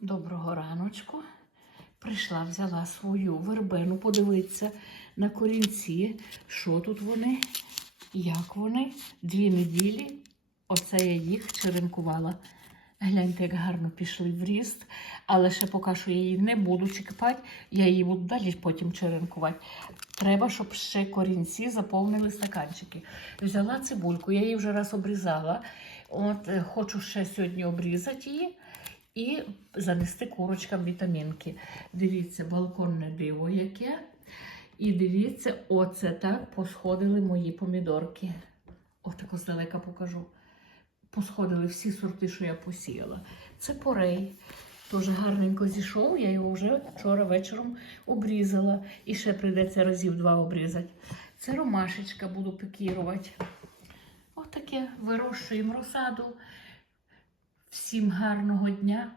Доброго раночку. Прийшла, взяла свою вербену, подивитися на корінці, що тут вони, як вони. Дві неділі. Оце я їх черенкувала. Гляньте, як гарно пішли в ріст, але ще поки що я її не буду чекати, я її буду далі потім черенкувати. Треба, щоб ще корінці заповнили стаканчики. Взяла цибульку, я її вже раз обрізала. От е, хочу ще сьогодні обрізати її і занести курочкам вітамінки. Дивіться, балконне диво яке. І дивіться, оце так посходили мої помідорки. Отако здалека покажу. Посходили всі сорти, що я посіяла. Це порей. Дуже гарненько зійшов, я його вже вчора вечором обрізала. І ще прийдеться разів два обрізати. Це ромашечка буду пікірувати. Отаке вирощуємо розсаду. Всім гарного дня.